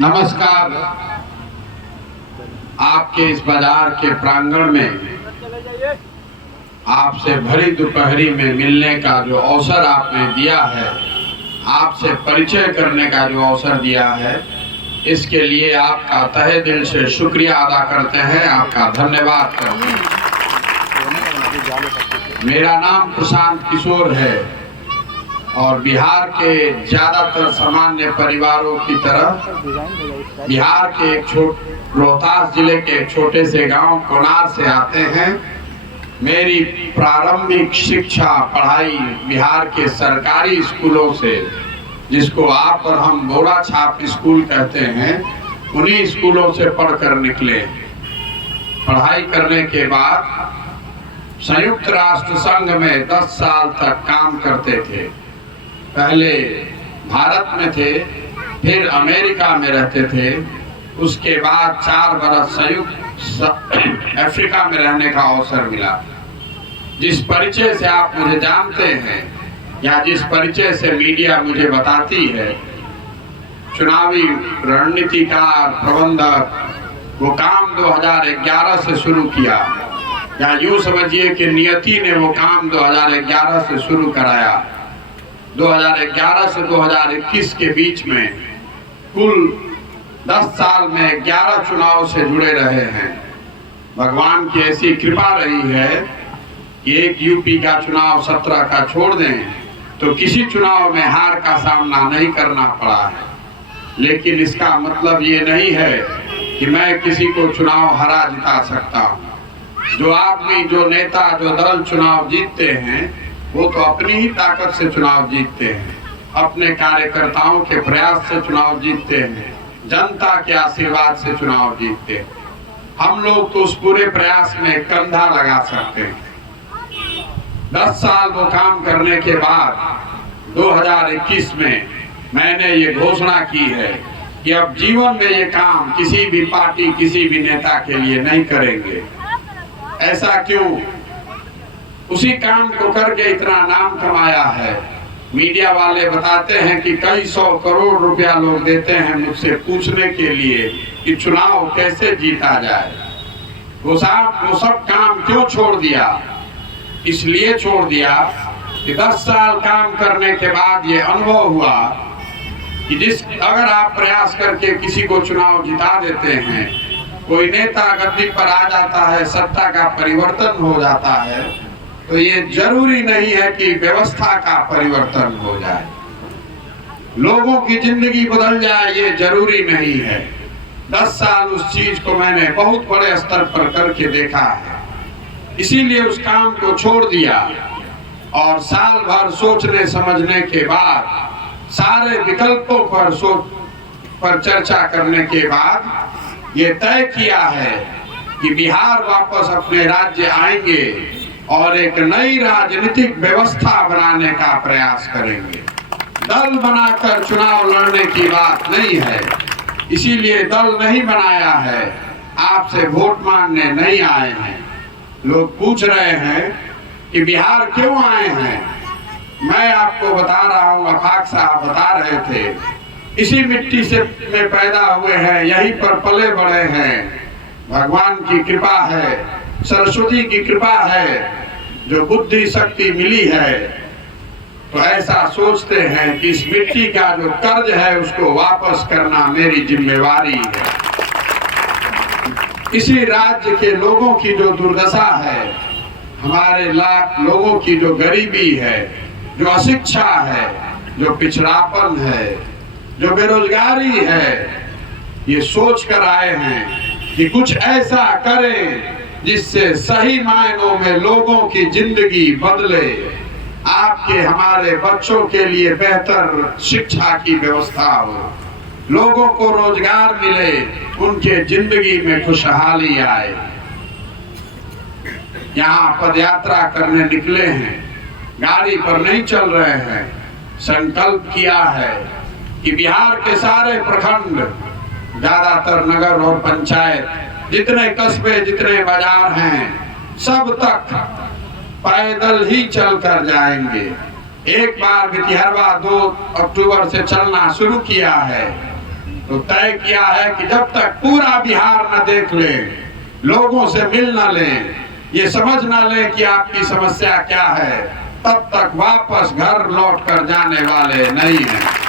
नमस्कार। आपके इस बाजार के प्रांगण में आपसे भरी दोपहरी में मिलने का जो अवसर आपने दिया है, आपसे परिचय करने का जो अवसर दिया है, इसके लिए आपका तहे दिल से शुक्रिया अदा करते हैं, आपका धन्यवाद करते हैं। मेरा नाम प्रशांत किशोर है और बिहार के ज़्यादातर सामान्य परिवारों की तरह बिहार के रोहतास जिले के एक छोटे से गांव कोनार से आते हैं। मेरी प्रारंभिक शिक्षा पढ़ाई बिहार के सरकारी स्कूलों से, जिसको आप और हम बोरा छाप स्कूल कहते हैं, उन्हीं स्कूलों से पढ़कर निकले। पढ़ाई करने के बाद संयुक्त राष्ट्र संघ में 10 साल तक काम करते थे। पहले भारत में थे, फिर अमेरिका में रहते थे, उसके बाद 4 बरस संयुक्त अफ्रीका में रहने का अवसर मिला। जिस परिचय से आप मुझे जानते हैं या जिस परिचय से मीडिया मुझे बताती है, चुनावी रणनीतिकार प्रबंधक, वो काम 2011 से शुरू किया, या यूं समझिए कि नियति ने वो काम 2011 से शुरू कराया। 2011 से 2021 के बीच में कुल 10 साल में 11 चुनाव से जुड़े रहे हैं। भगवान की ऐसी कृपा रही है कि एक यूपी का चुनाव 17 का छोड़ दें तो किसी चुनाव में हार का सामना नहीं करना पड़ा है। लेकिन इसका मतलब ये नहीं है कि मैं किसी को चुनाव हरा जिता सकता हूँ। जो आदमी, जो नेता, जो दल चुनाव जीतते हैं, वो तो अपनी ही ताकत से चुनाव जीतते हैं, अपने कार्यकर्ताओं के प्रयास से चुनाव जीतते हैं, जनता के आशीर्वाद से चुनाव जीतते हैं। हम लोग तो उस पूरे प्रयास में कंधा लगा सकते हैं। 10 साल वो काम करने के बाद 2021 में मैंने ये घोषणा की है कि अब जीवन में ये काम किसी भी पार्टी, किसी भी नेता के लिए नहीं करेंगे। ऐसा क्यों? उसी काम को करके इतना नाम कमाया है। मीडिया वाले बताते हैं कि कई 100 करोड़ रुपया लोग देते हैं मुझसे पूछने के लिए कि चुनाव कैसे जीता जाए। वो सब काम क्यों छोड़ दिया? इसलिए छोड़ दिया कि 10 साल काम करने के बाद ये अनुभव हुआ कि अगर आप प्रयास करके किसी को चुनाव जिता देते हैं, कोई नेता गद्दी पर आ जाता है, सत्ता का परिवर्तन हो जाता है, तो ये जरूरी नहीं है कि व्यवस्था का परिवर्तन हो जाए, लोगों की जिंदगी बदल जाए, ये जरूरी नहीं है। 10 साल उस चीज को मैंने बहुत बड़े स्तर पर करके देखा है, इसीलिए उस काम को छोड़ दिया और साल भर सोचने समझने के बाद, सारे विकल्पों पर चर्चा करने के बाद ये तय किया है कि बिहार वापस अपने राज्य आएंगे और एक नई राजनीतिक व्यवस्था बनाने का प्रयास करेंगे। दल बनाकर चुनाव लड़ने की बात नहीं है, इसीलिए दल नहीं बनाया है, आपसे वोट मांगने नहीं आए हैं। लोग पूछ रहे हैं कि बिहार क्यों आए हैं? मैं आपको बता रहा हूँ, अफाक साहब बता रहे थे, इसी मिट्टी से में पैदा हुए हैं, यहीं पर पले बड़े हैं। भगवान की कृपा है, सरस्वती की कृपा है, जो बुद्धि शक्ति मिली है, तो ऐसा सोचते हैं कि इस मिट्टी का जो कर्ज है उसको वापस करना मेरी जिम्मेवारी है। इसी राज्य के लोगों की जो दुर्दशा है, हमारे लोगों की जो गरीबी है, जो अशिक्षा है, जो पिछड़ापन है, जो बेरोजगारी है, ये सोच कर आए हैं कि कुछ ऐसा करें जिससे सही मायनों में लोगों की जिंदगी बदले, आपके हमारे बच्चों के लिए बेहतर शिक्षा की व्यवस्था हो, लोगों को रोजगार मिले, उनके जिंदगी में खुशहाली आए। यहाँ पदयात्रा करने निकले हैं, गाड़ी पर नहीं चल रहे हैं। संकल्प किया है कि बिहार के सारे प्रखंड, ज्यादातर नगर और पंचायत, जितने कस्बे, जितने बाजार हैं, सब तक पैदल ही चलकर जाएंगे। एक बार भितिहरवा 2 अक्टूबर से चलना शुरू किया है, तो तय किया है कि जब तक पूरा बिहार न देख ले, लोगों से मिल न ले, ये समझ न ले कि आपकी समस्या क्या है, तब तक वापस घर लौट कर जाने वाले नहीं हैं।